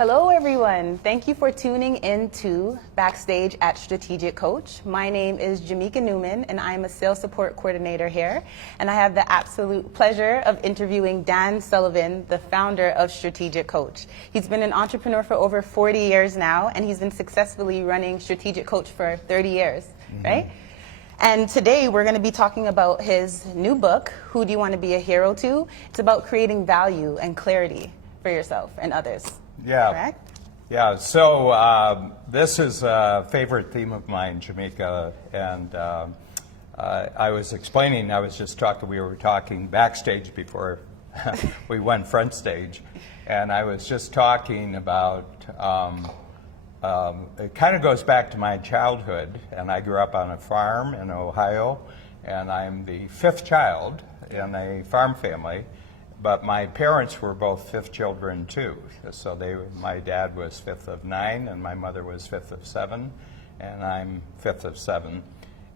Hello, everyone. Thank you for tuning in to Backstage at Strategic Coach. My name is Jemika Newman, and I am a sales support coordinator here. And I have the absolute pleasure of interviewing Dan Sullivan, the founder of Strategic Coach. He's been an entrepreneur for over 40 years now, and he's been successfully running Strategic Coach for 30 years, right? And today we're going to be talking about his new book, Who Do You Want to Be a Hero To? It's about creating value and clarity for yourself and others. Yeah. Correct? Yeah. So this is a favorite theme of mine, Jemika, and I was explaining. I was just talking. We were talking backstage before we went front stage, and I was just talking about. It kind of goes back to my childhood, and I grew up on a farm in Ohio, and I'm the fifth child in a farm family. But my parents were both fifth children too. So my dad was fifth of 9, and my mother was fifth of 7, and I'm fifth of 7.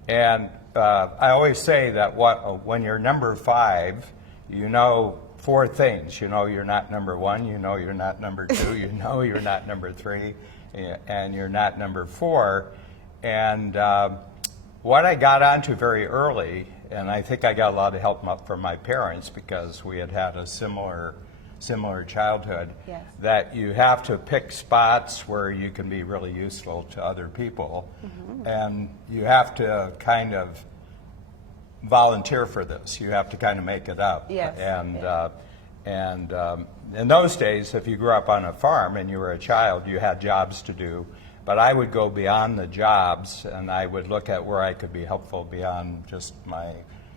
And I always say that when you're number 5, you know 4 things. You know you're not number 1. You know you're not number 2. You know you're not number 3, and you're not number 4. And what I got onto very early. And I think I got a lot of help from my parents because we had a similar childhood. Yes. That you have to pick spots where you can be really useful to other people, and you have to kind of volunteer for this. You have to kind of make it up. Yes. And in those days, if you grew up on a farm and you were a child, you had jobs to do. But I would go beyond the jobs, and I would look at where I could be helpful beyond just my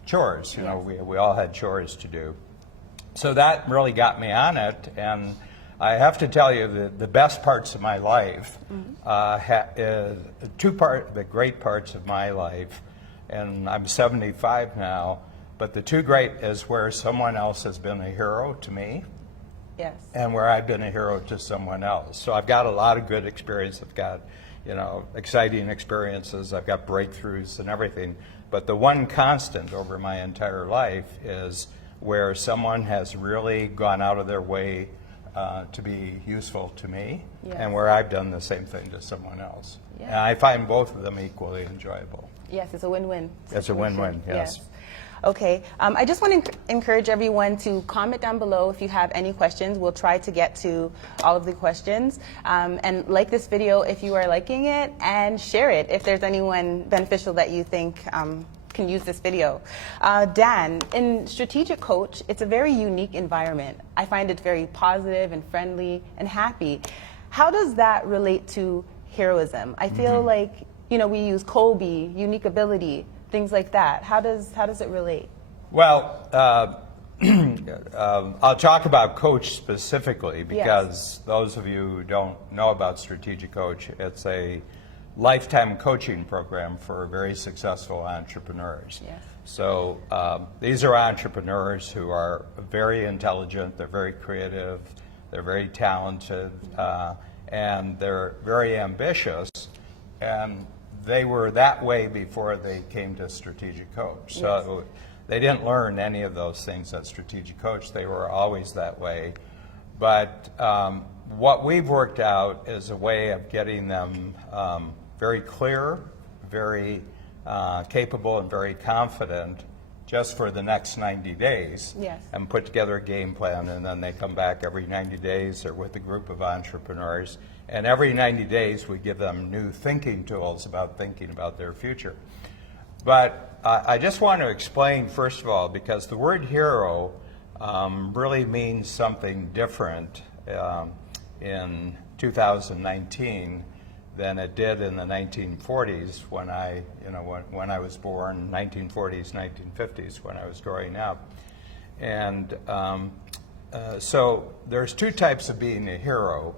chores. You know, we all had chores to do. So that really got me on it, and I have to tell you that the best parts of my life, the great parts of my life, and I'm 75 now, but the 2 great is where someone else has been a hero to me. Yes. And where I've been a hero to someone else. So I've got a lot of good experience. I've got, exciting experiences. I've got breakthroughs and everything. But the one constant over my entire life is where someone has really gone out of their way to be useful to me, and where I've done the same thing to someone else. Yes. And I find both of them equally enjoyable. Yes, it's a win-win. It's a win-win, yes. Okay, I just want to encourage everyone to comment down below if you have any questions. We'll try to get to all of the questions. And like this video if you are liking it, and share it if there's anyone beneficial that you think can use this video. Dan, in Strategic Coach, it's a very unique environment. I find it very positive and friendly and happy. How does that relate to heroism? I feel like, we use Colby, unique ability, things like that. How does it relate? Well, I'll talk about Coach specifically because those of you who don't know about Strategic Coach, it's a lifetime coaching program for very successful entrepreneurs. Yes. So these are entrepreneurs who are very intelligent, they're very creative, they're very talented, and they're very ambitious. And they were that way before they came to Strategic Coach. So they didn't learn any of those things at Strategic Coach. They were always that way. But what we've worked out is a way of getting them very clear, very capable, and very confident just for the next 90 days. Yes. And put together a game plan, and then they come back every 90 days or with a group of entrepreneurs. And every 90 days, we give them new thinking tools about thinking about their future. But I just want to explain, first of all, because the word hero really means something different in 2019 than it did in the 1940s when when I was born, 1940s, 1950s, when I was growing up. And so there's 2 types of being a hero.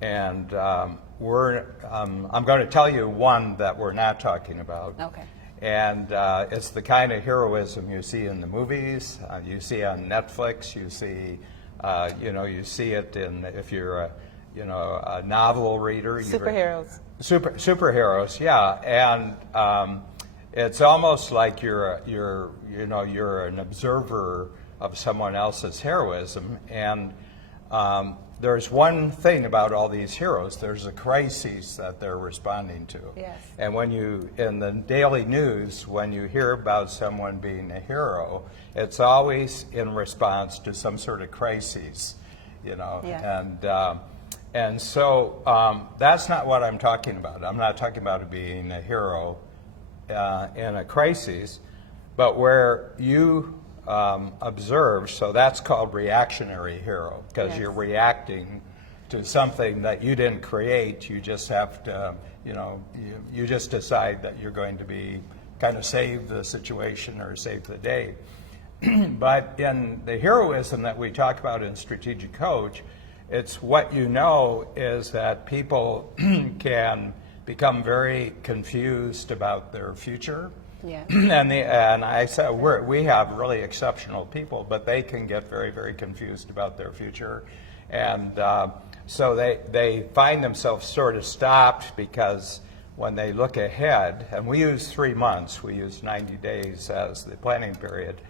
And I'm going to tell you one that we're not talking about. Okay. And it's the kind of heroism you see in the movies, you see on Netflix, you see, you see it in, if you're a novel reader. Superheroes. Superheroes, yeah. And it's almost like you're an observer of someone else's heroism. And there's one thing about all these heroes. There's a crisis that they're responding to. Yes. And when you, in the daily news, when you hear about someone being a hero, it's always in response to some sort of crisis, you know. Yeah. And so that's not what I'm talking about. I'm not talking about it being a hero in a crisis, but where you observe, so that's called reactionary hero, because Yes. you're reacting to something that you didn't create. You just have to, you know, you just decide that you're going to be kind of save the situation or save the day. But in the heroism that we talk about in Strategic Coach, it's what you know is that people can become very confused about their future. Yeah. And I said we have really exceptional people, but they can get very, very confused about their future. And so they find themselves sort of stopped because when they look ahead, and we use 3 months, we use 90 days as the planning period,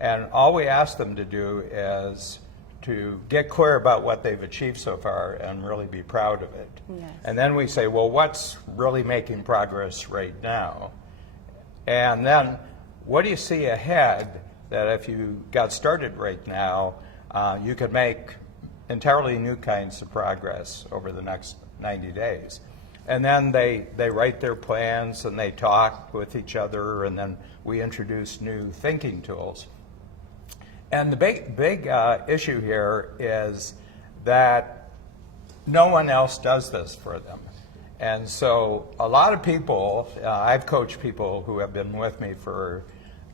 and all we ask them to do is to get clear about what they've achieved so far and really be proud of it. Yes. And then we say, well, what's really making progress right now? And then what do you see ahead that if you got started right now, you could make entirely new kinds of progress over the next 90 days? And then they write their plans and they talk with each other, and then we introduce new thinking tools. And the big issue here is that no one else does this for them. And so a lot of people, I've coached people who have been with me for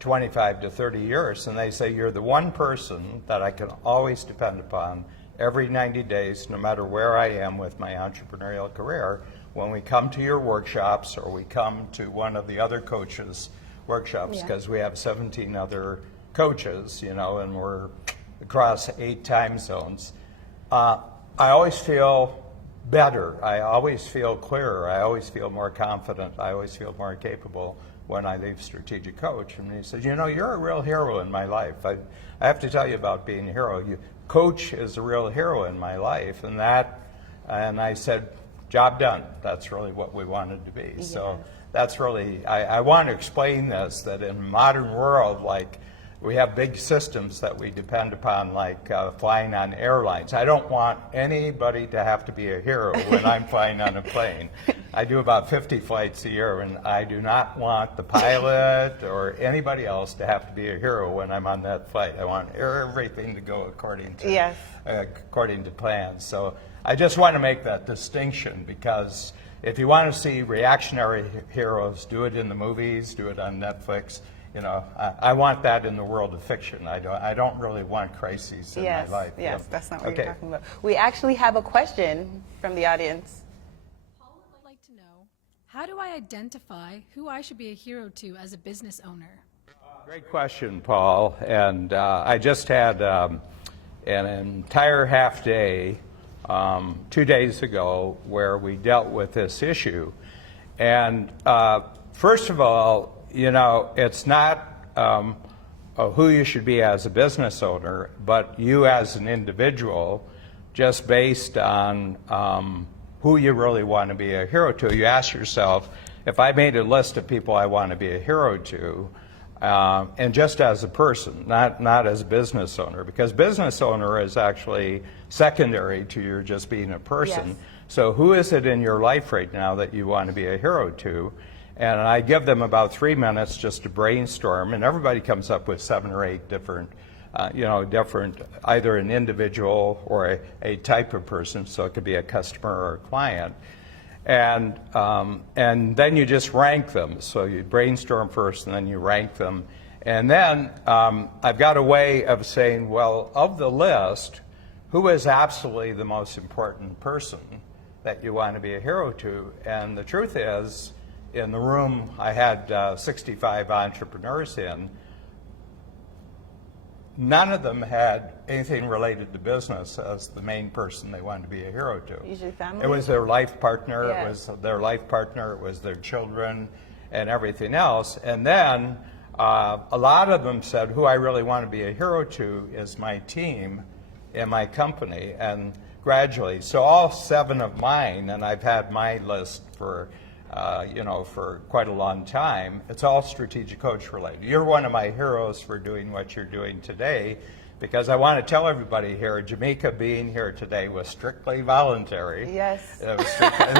25 to 30 years, and they say, you're the one person that I can always depend upon every 90 days, no matter where I am with my entrepreneurial career. When we come to your workshops or we come to one of the other coaches' workshops, because we have 17 other coaches, you know, and we're across 8 time zones, I always feel better. I always feel clearer. I always feel more confident. I always feel more capable when I leave Strategic Coach. And he says, you know, you're a real hero in my life. I have to tell you about being a hero. Coach is a real hero in my life. And I said, job done. That's really what we wanted to be. Yes. So that's really, I want to explain this, that in modern world, like, we have big systems that we depend upon, like flying on airlines. I don't want anybody to have to be a hero when I'm flying on a plane. I do about 50 flights a year, and I do not want the pilot or anybody else to have to be a hero when I'm on that flight. I want everything to go according to plan. So I just want to make that distinction, because if you want to see reactionary heroes, do it in the movies, do it on Netflix. You know, I want that in the world of fiction. I don't really want crises in my life. Yes, that's not what you're talking about. We actually have a question from the audience. Paul would like to know, how do I identify who I should be a hero to as a business owner? Great question, Paul. And I just had an entire half day 2 days ago where we dealt with this issue. And first of all, you know, it's not who you should be as a business owner, but you as an individual, just based on who you really want to be a hero to. You ask yourself, if I made a list of people I want to be a hero to, and just as a person, not as a business owner, because business owner is actually secondary to your just being a person. Yes. So who is it in your life right now that you want to be a hero to? And I give them about 3 minutes just to brainstorm, and everybody comes up with 7 or 8 different, different, either an individual or a type of person, so it could be a customer or a client. And then you just rank them. So you brainstorm first, and then you rank them. And then I've got a way of saying, well, of the list, who is absolutely the most important person that you want to be a hero to? And the truth is, in the room I had 65 entrepreneurs in, none of them had anything related to business as the main person they wanted to be a hero to. Usually family? It was their life partner, Yeah. it was their life partner, it was their children, and everything else. And then a lot of them said, who I really want to be a hero to is my team in my company. And gradually. So all 7 of mine, and I've had my list for for quite a long time, it's all strategic coach related. You're one of my heroes for doing what you're doing today, because I want to tell everybody here, Jemika being here today was strictly voluntary. Yes. It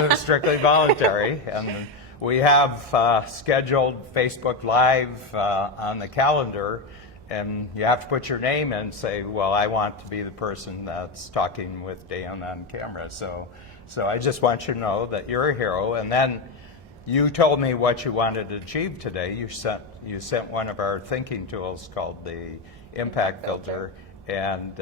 was strictly voluntary, and we have scheduled Facebook Live on the calendar, and you have to put your name in and say, well, I want to be the person that's talking with Dan on camera. So I just want you to know that you're a hero. And then you told me what you wanted to achieve today. You sent one of our thinking tools called the Impact Filter. And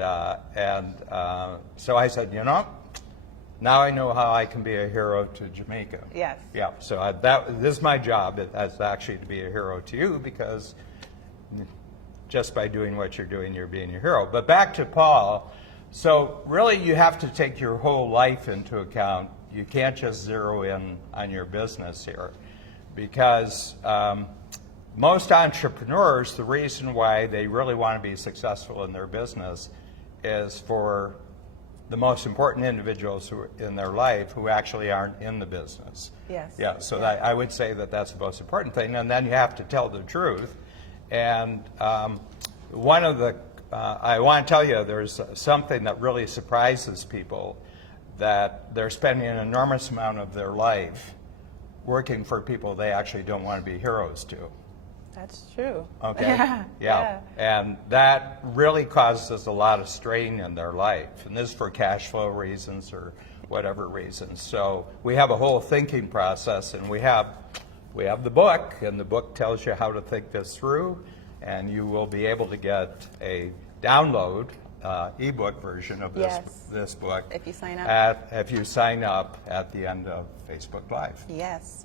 so I said, now I know how I can be a hero to Jemika. Yes. Yeah, so this is my job, is actually to be a hero to you, because just by doing what you're doing, you're being a hero. But back to Paul. So really, you have to take your whole life into account. You can't just zero in on your business here, because most entrepreneurs, the reason why they really want to be successful in their business is for the most important individuals who are in their life who actually aren't in the business. Yes. Yeah, so that, I would say that that's the most important thing. And then you have to tell the truth. And one of the I want to tell you, there's something that really surprises people, that they're spending an enormous amount of their life working for people they actually don't want to be heroes to. That's true. Okay? Yeah. And that really causes a lot of strain in their life. And this is for cash flow reasons or whatever reasons. So we have a whole thinking process, and we have the book, and the book tells you how to think this through. And you will be able to get a download ebook version of this book if you sign up. If you sign up at the end of Facebook Live. Yes.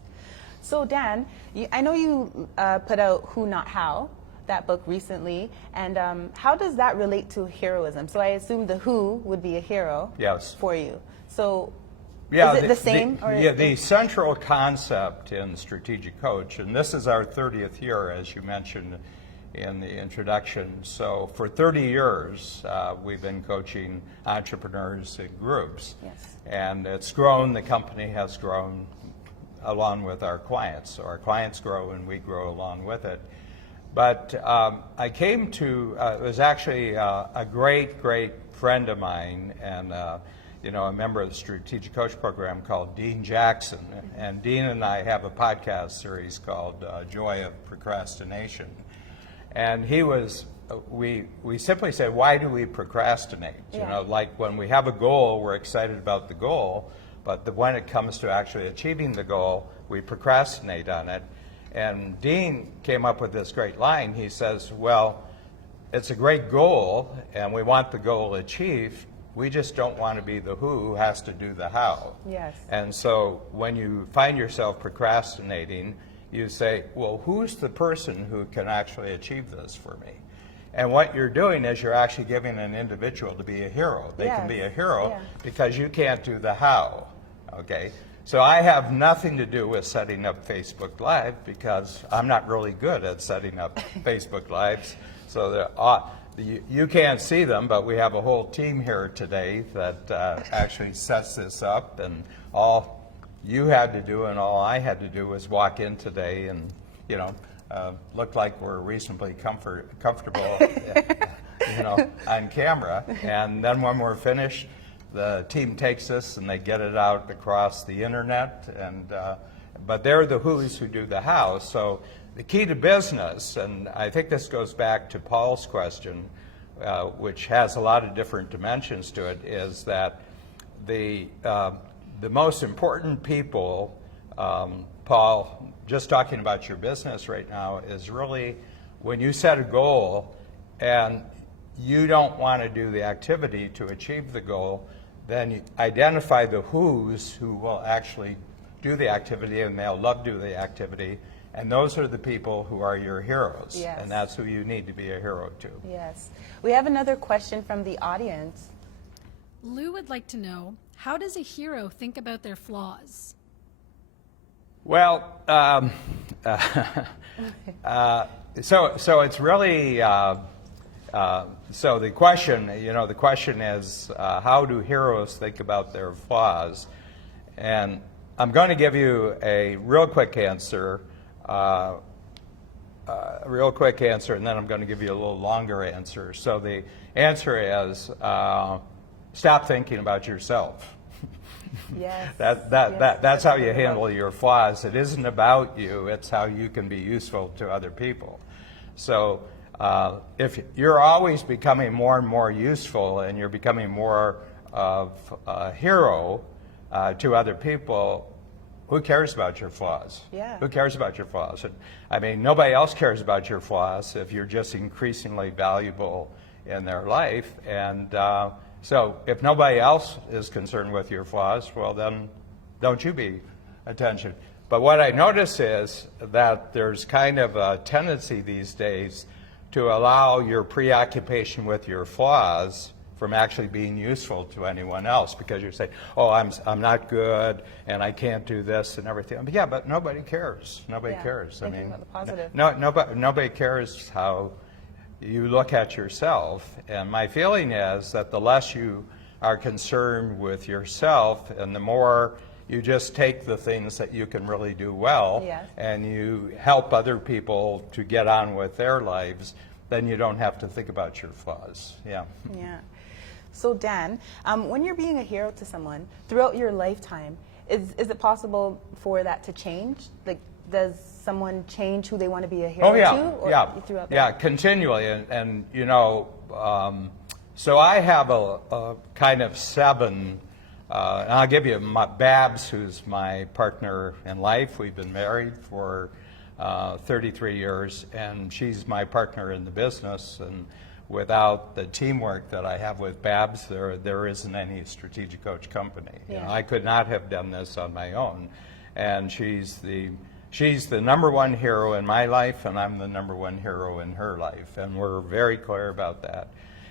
So Dan, I know you put out Who Not How, that book recently, and how does that relate to heroism? So I assume the who would be a hero. Yes. For you. So yeah, is it the same? The central concept in Strategic Coach, and this is our 30th year, as you mentioned in the introduction. So for 30 years, we've been coaching entrepreneurs in groups. Yes. And it's grown, the company has grown along with our clients. So our clients grow and we grow along with it. But I came to, it was actually a great friend of mine, and a member of the Strategic Coach program called Dean Jackson. And Dean and I have a podcast series called Joy of Procrastination. And he was, we simply said, why do we procrastinate? Yeah. Like when we have a goal, we're excited about the goal, but when it comes to actually achieving the goal, we procrastinate on it. And Dean came up with this great line. He says, well, it's a great goal, and we want the goal achieved. We just don't want to be the who has to do the how. Yes. And so when you find yourself procrastinating, you say, well, who's the person who can actually achieve this for me? And what you're doing is you're actually giving an individual to be a hero. They can be a hero because you can't do the how, okay? So I have nothing to do with setting up Facebook Live, because I'm not really good at setting up Facebook Lives. So you can't see them, but we have a whole team here today that actually sets this up, and all you had to do and all I had to do was walk in today and, look like we're reasonably comfortable, on camera. And then when we're finished, the team takes us and they get it out across the internet. And but they're the who's who do the how. So the key to business, and I think this goes back to Paul's question, which has a lot of different dimensions to it, is that the most important people, Paul, just talking about your business right now, is really when you set a goal and you don't want to do the activity to achieve the goal, then you identify the who's who will actually do the activity, and they'll love to do the activity. And those are the people who are your heroes. Yes. And that's who you need to be a hero to. Yes. We have another question from the audience. Lou would like to know, how does a hero think about their flaws? Well, so it's really So the question, the question is, how do heroes think about their flaws? And I'm going to give you a real quick answer, and then I'm going to give you a little longer answer. So the answer is, stop thinking about yourself. Yes. That's how you handle your flaws. It isn't about you, it's how you can be useful to other people. So if you're always becoming more and more useful and you're becoming more of a hero to other people, who cares about your flaws? Yeah. Who cares about your flaws? I mean, nobody else cares about your flaws if you're just increasingly valuable in their life. And so if nobody else is concerned with your flaws, well, then don't you be attention. But what I notice is that there's kind of a tendency these days to allow your preoccupation with your flaws from actually being useful to anyone else, because you say, oh, I'm not good and I can't do this and everything. But yeah, but nobody cares. Nobody cares. Thinking about the positive. Nobody cares how you look at yourself. And my feeling is that the less you are concerned with yourself and the more you just take the things that you can really do well and you help other people to get on with their lives, then you don't have to think about your flaws. Yeah. So Dan, when you're being a hero to someone throughout your lifetime, is it possible for that to change? Like, does someone change who they want to be a hero to? Or throughout continually. And so I have a kind of 7, and I'll give you Babs, who's my partner in life. We've been married for 33 years, and she's my partner in the business. And without the teamwork that I have with Babs, there isn't any Strategic Coach company. I could not have done this on my own. And she's the number one hero in my life, and I'm the number one hero in her life. And we're very clear about that.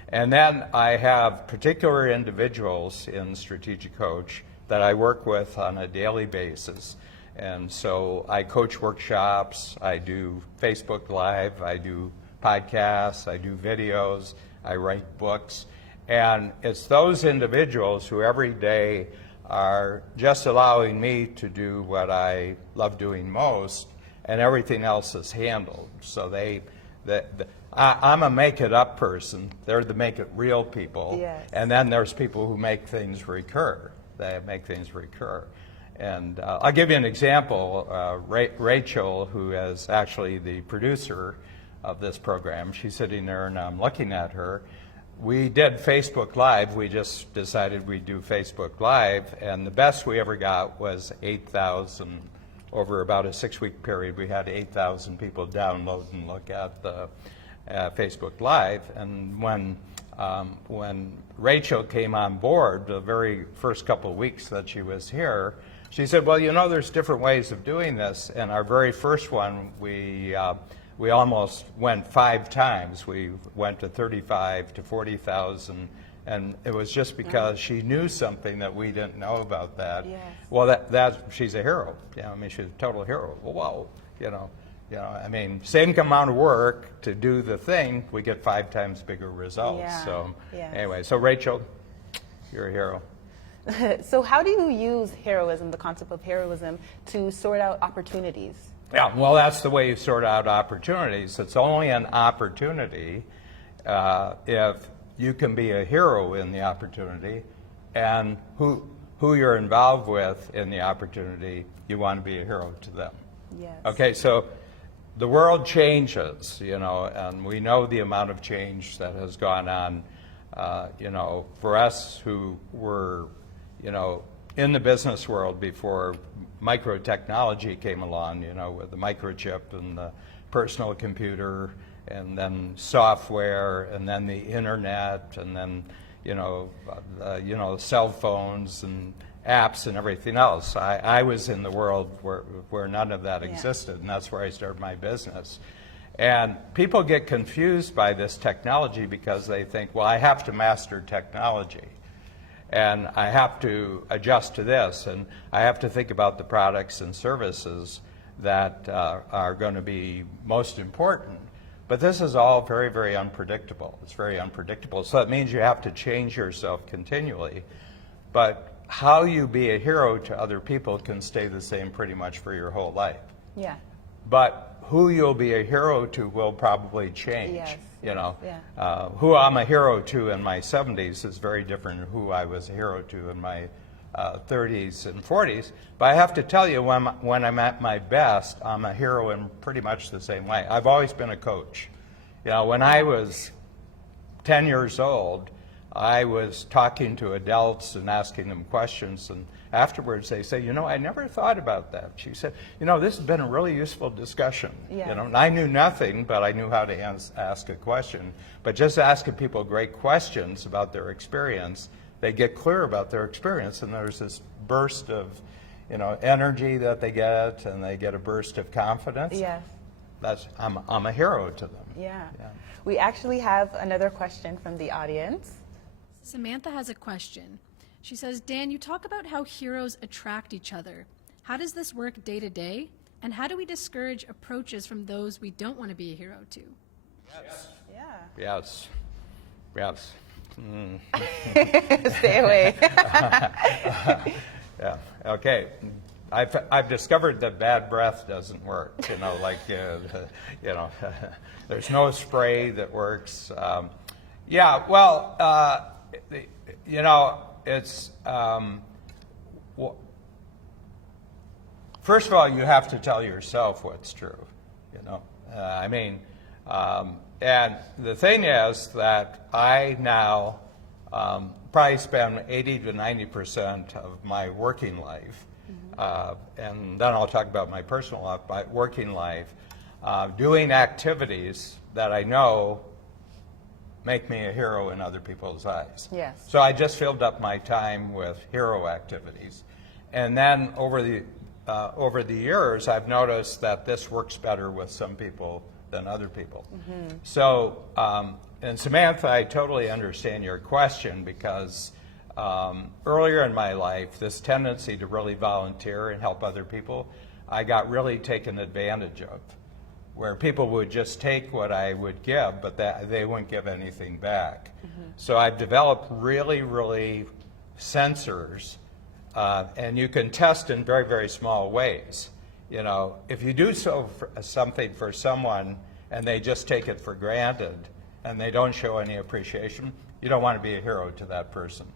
And then I have particular individuals in Strategic Coach that I work with on a daily basis. And so I coach workshops, I do Facebook Live, I do podcasts, I do videos, I write books. And it's those individuals who every day are just allowing me to do what I love doing most, and everything else is handled. So I'm a make-it-up person. They're the make-it-real people. And then there's people who make things recur. They make things recur. And I'll give you an example. Rachel, who is actually the producer of this program, she's sitting there and I'm looking at her. We did Facebook Live. We just decided we'd do Facebook Live, and the best we ever got was 8,000. Over about a 6-week period, we had 8,000 people download and look at the Facebook Live. And when Rachel came on board, the very first couple of weeks that she was here, she said, well, there's different ways of doing this. And our very first one, we almost went 5 times. We went to 35 to 40,000, and it was just because she knew something that we didn't know about that. Well, that she's a hero. She's a total hero. Well, same amount of work to do the thing, we get 5 times bigger results. So anyway, so Rachel, you're a hero. So how do you use heroism, the concept of heroism, to sort out opportunities? Yeah, well, that's the way you sort out opportunities. It's only an opportunity if you can be a hero in the opportunity, and who you're involved with in the opportunity, you want to be a hero to them. Okay, so the world changes, and we know the amount of change that has gone on, for us who were, in the business world before microtechnology came along, with the microchip and the personal computer, and then software, and then the internet, and then cell phones and apps and everything else. I was in the world where none of that existed, and that's where I started my business. And people get confused by this technology because they think, well, I have to master technology, and I have to adjust to this, and I have to think about the products and services that are going to be most important. But this is all very, very unpredictable. It's very unpredictable. So it means you have to change yourself continually. But how you be a hero to other people can stay the same pretty much for your whole life. Yeah. But who you'll be a hero to will probably change. Yes. You know, Yeah. who I'm a hero to in my 70s is very different than who I was a hero to in my 30s and 40s. But I have to tell you, when I'm at my best, I'm a hero in pretty much the same way. I've always been a coach. You know, when I was 10 years old, I was talking to adults and asking them questions, and afterwards they say, you know, I never thought about that. She said, you know, this has been a really useful discussion. Yeah. You know, and I knew nothing, but I knew how to ask a question. But just asking people great questions about their experience, they get clear about their experience, and there's this burst of, you know, energy that they get, and they get a burst of confidence. Yes. I'm a hero to them. Yeah. We actually have another question from the audience. Samantha has a question. She says, Dan, you talk about how heroes attract each other. How does this work day to day? And how do we discourage approaches from those we don't want to be a hero to? Yes. Yeah. Yes. Yes. Stay away. Yeah. Okay. I've discovered that bad breath doesn't work. You know, like you know, there's no spray that works. Yeah. Well, you know, it's first of all, you have to tell yourself what's true. You know, I mean, and the thing is that I now probably spend 80 to 90% of my working life, and then I'll talk about my personal life, my working life, doing activities that I know make me a hero in other people's eyes. Yes. So I just filled up my time with hero activities, and then over the years, I've noticed that this works better with some people than other people. Mm-hmm. So, and Samantha, I totally understand your question, because earlier in my life, this tendency to really volunteer and help other people, I got really taken advantage of, where people would just take what I would give, but they wouldn't give anything back. Mm-hmm. So I've developed really, really sensors, and you can test in very, very small ways. You know, if you do something for someone and they just take it for granted and they don't show any appreciation, you don't want to be a hero to that person.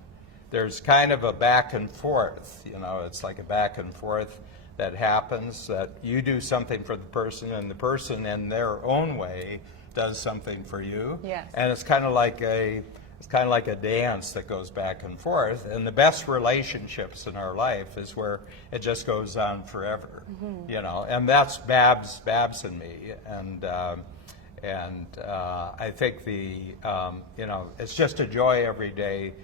There's kind of a back and forth, you know, it's like a back and forth that happens, that you do something for the person and the person in their own way does something for you. Yes. And it's kind of like a dance that goes back and forth, and the best relationships in our life is where it just goes on forever. Mm-hmm. You know, and that's Babs and me, and I think you know, it's just a joy every day,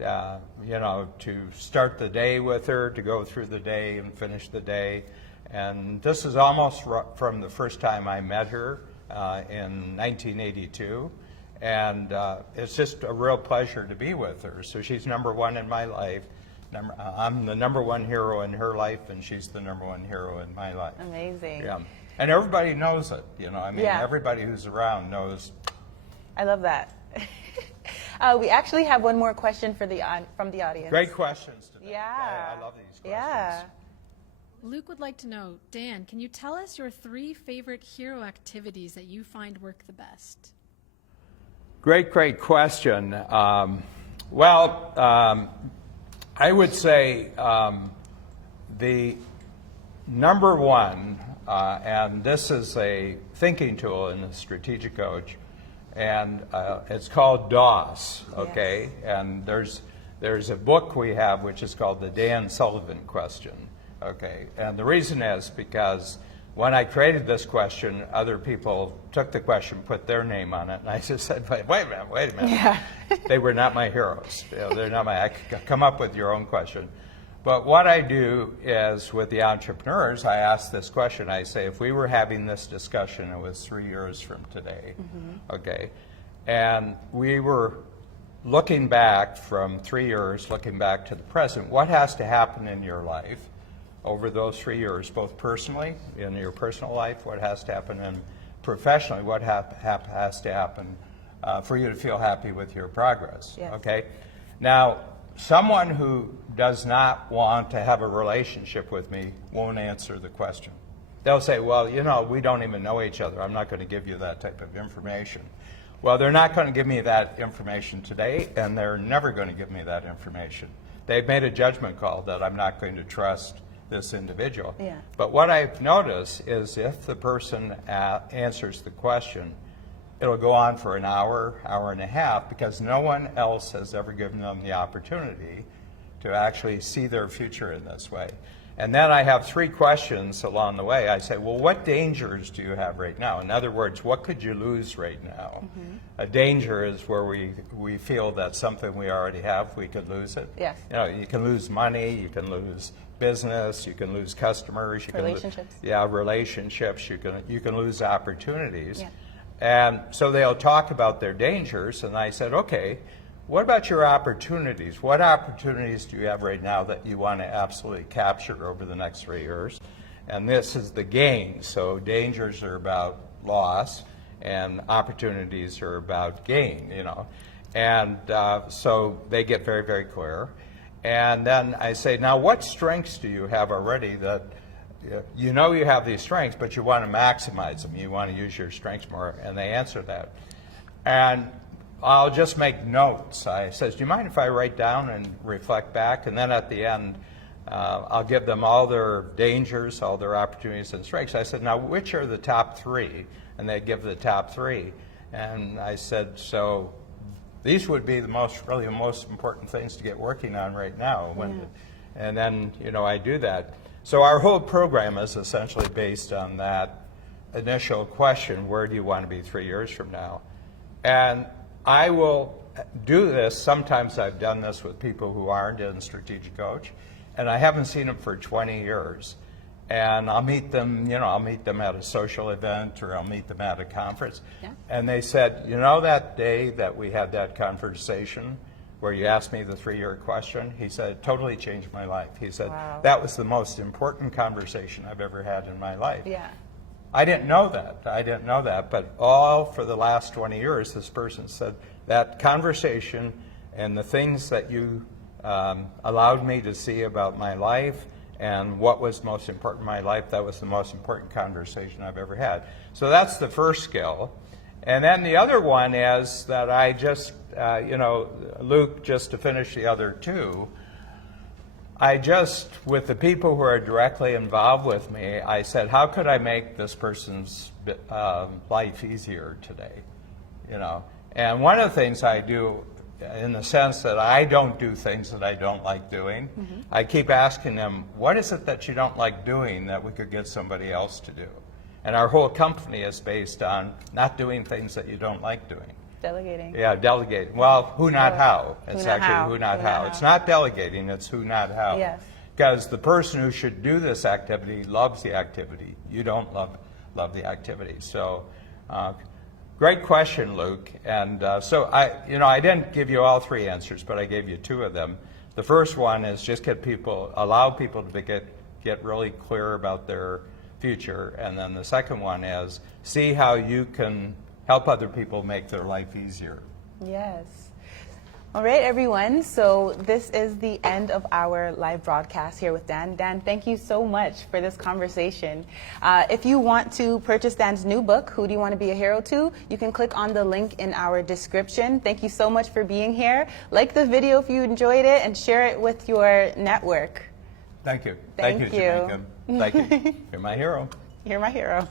you know, to start the day with her, to go through the day and finish the day, and this is almost from the first time I met her in 1982. And it's just a real pleasure to be with her. So she's number one in my life. I'm the number one hero in her life, and she's the number one hero in my life. Amazing. Yeah. And everybody knows it. You know, I mean, Yeah. Everybody who's around knows. I love that. We actually have one more question from the audience. Great questions today. Yeah. I love these questions. Yeah. Luke would like to know, Dan, can you tell us your 3 favorite hero activities that you find work the best? Great question. I would say the number one, and this is a thinking tool in the Strategic Coach, and it's called DOS, okay? Yes. And there's a book we have which is called the Dan Sullivan question, okay? And the reason is because when I created this question, other people took the question, put their name on it, and I just said, wait a minute. Yeah. They were not my heroes. You know, they're not I could come up with your own question. But what I do is, with the entrepreneurs, I ask this question. I say, if we were having this discussion, it was 3 years from today, mm-hmm. okay, and we were looking back from 3 years, looking back to the present, what has to happen in your life over those 3 years, both personally, in your personal life, what has to happen, and professionally what has to happen for you to feel happy with your progress. Yes. Okay? Now, someone who does not want to have a relationship with me won't answer the question. They'll say, well, you know, we don't even know each other. I'm not going to give you that type of information. Well, they're not going to give me that information today, and they're never going to give me that information. They've made a judgment call that I'm not going to trust this individual. Yeah. But what I've noticed is if the person answers the question, it'll go on for an hour, hour and a half, because no one else has ever given them the opportunity to actually see their future in this way. And then I have 3 questions along the way. I say, well, what dangers do you have right now? In other words, what could you lose right now? Mm-hmm. A danger is where we feel that something we already have, we could lose it. Yes. You know, you can lose money, you can lose business, you can lose customers, you Relationships. relationships, you can lose opportunities. Yeah. And so they'll talk about their dangers, and I said, okay, what about your opportunities? What opportunities do you have right now that you want to absolutely capture over the next 3 years? And this is the gain. So dangers are about loss, and opportunities are about gain, you know. And so they get very, very clear. And then I say, now what strengths do you have already that you know you have these strengths, but you want to maximize them. You want to use your strengths more, and they answer that. And I'll just make notes. I says, do you mind if I write down and reflect back? And then at the end, I'll give them all their dangers, all their opportunities and strengths. I said, now which are the top 3? And they give the top 3. And I said, so these would be the most important things to get working on right now. And then, you know, I do that. So our whole program is essentially based on that initial question, where do you want to be 3 years from now? And I will do this. Sometimes I've done this with people who aren't in Strategic Coach, and I haven't seen them for 20 years. And I'll meet them, you know, I'll meet them at a social event, or I'll meet them at a conference. Yeah. And they said, you know, that day that we had that conversation where you asked me the 3-year question, he said, it totally changed my life. He said, wow, that was the most important conversation I've ever had in my life. Yeah. I didn't know that, but all for the last 20 years, this person said, that conversation and the things that you allowed me to see about my life and what was most important in my life, that was the most important conversation I've ever had. So that's the first skill. And then the other one is that I just, you know, Luke, just to finish the other 2, I just, with the people who are directly involved with me, I said, how could I make this person's life easier today? You know, and one of the things I do, in the sense that I don't do things that I don't like doing, I keep asking them, what is it that you don't like doing that we could get somebody else to do? And our whole company is based on not doing things that you don't like doing. Delegating. Yeah, delegating. Well, who, not how. It's not actually how. who, not how. It's not delegating, it's who, not how. Yes. Because the person who should do this activity loves the activity. You don't love the activity. So, great question, Luke. And so I didn't give you all 3 answers, but I gave you 2 of them. The first one is just allow people to get really clear about their future. And then the second one is see how you can help other people make their life easier. Yes. All right, everyone. So this is the end of our live broadcast here with Dan. Dan, thank you so much for this conversation. If you want to purchase Dan's new book, Who Do You Want to Be a Hero To? You can click on the link in our description. Thank you so much for being here. Like the video if you enjoyed it, and share it with your network. Thank you. Thank you. Jemika. Thank you. You're my hero. You're my hero.